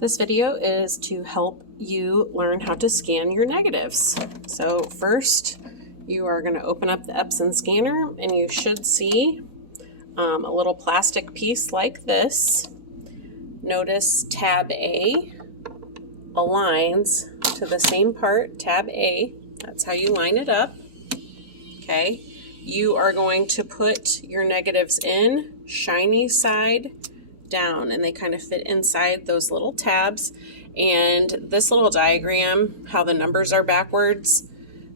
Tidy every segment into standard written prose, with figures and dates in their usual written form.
This video is to help you learn how to scan your negatives. So first, you are going to open up the Epson scanner and you should see a little plastic piece like this. Notice tab A aligns to the same part, tab A. That's how you line it up. Okay, you are going to put your negatives in shiny side down, and they kind of fit inside those little tabs. And this little diagram, how the numbers are backwards,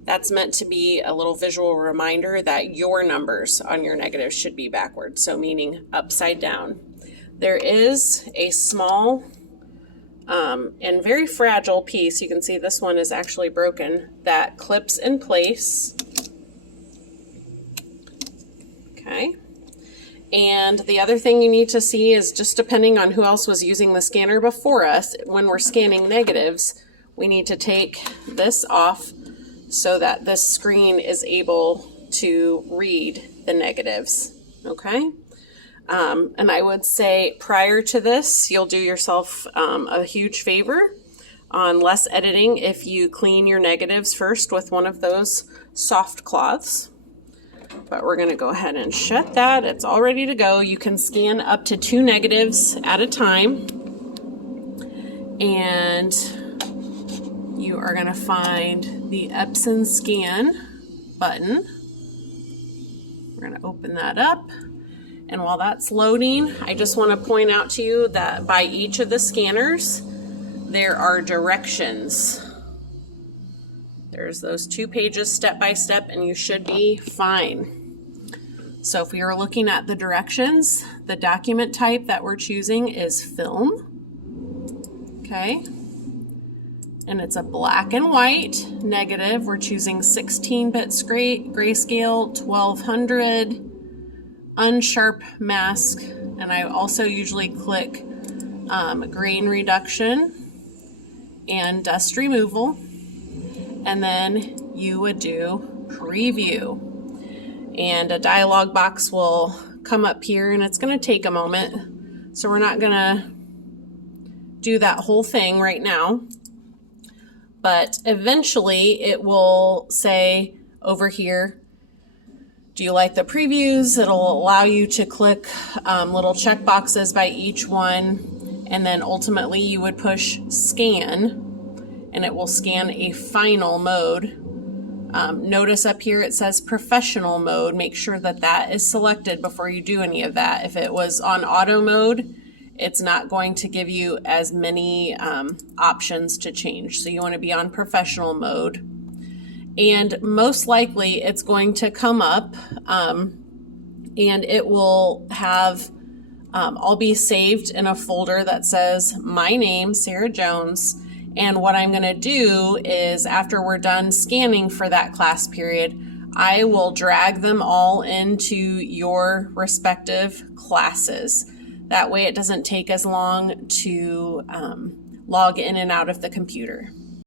that's meant to be a little visual reminder that your numbers on your negatives should be backwards, so meaning upside down. There is a small and very fragile piece, you can see this one is actually broken, that clips in place. Okay. And the other thing you need to see is, just depending on who else was using the scanner before us, when we're scanning negatives, we need to take this off so that this screen is able to read the negatives, okay? And I would say prior to this, you'll do yourself a huge favor on less editing if you clean your negatives first with one of those soft cloths. But we're going to go ahead and shut that. It's all ready to go. You can scan up to 2 negatives at a time. And you are going to find the Epson Scan button. We're going to open that up. And while that's loading, I just want to point out to you that by each of the scanners, there are directions. There's those 2 pages step by step, and you should be fine. So if we are looking at the directions, the document type that we're choosing is film. Okay. And it's a black and white negative. We're choosing 16-bit grayscale, 1200, unsharp mask, and I also usually click grain reduction and dust removal. And then you would do preview, and a dialog box will come up here, and it's going to take a moment, so we're not going to do that whole thing right now, but eventually it will say over here, do you like the previews? It'll allow you to click little check boxes by each one, and then ultimately you would push scan, and it will scan a final mode. Notice up here it says professional mode. Make sure that that is selected before you do any of that. If it was on auto mode, it's not going to give you as many options to change. So you want to be on professional mode. And most likely it's going to come up and it will have all be saved in a folder that says my name, Sarah Jones. And what I'm going to do is, after we're done scanning for that class period, I will drag them all into your respective classes. That way it doesn't take as long to log in and out of the computer.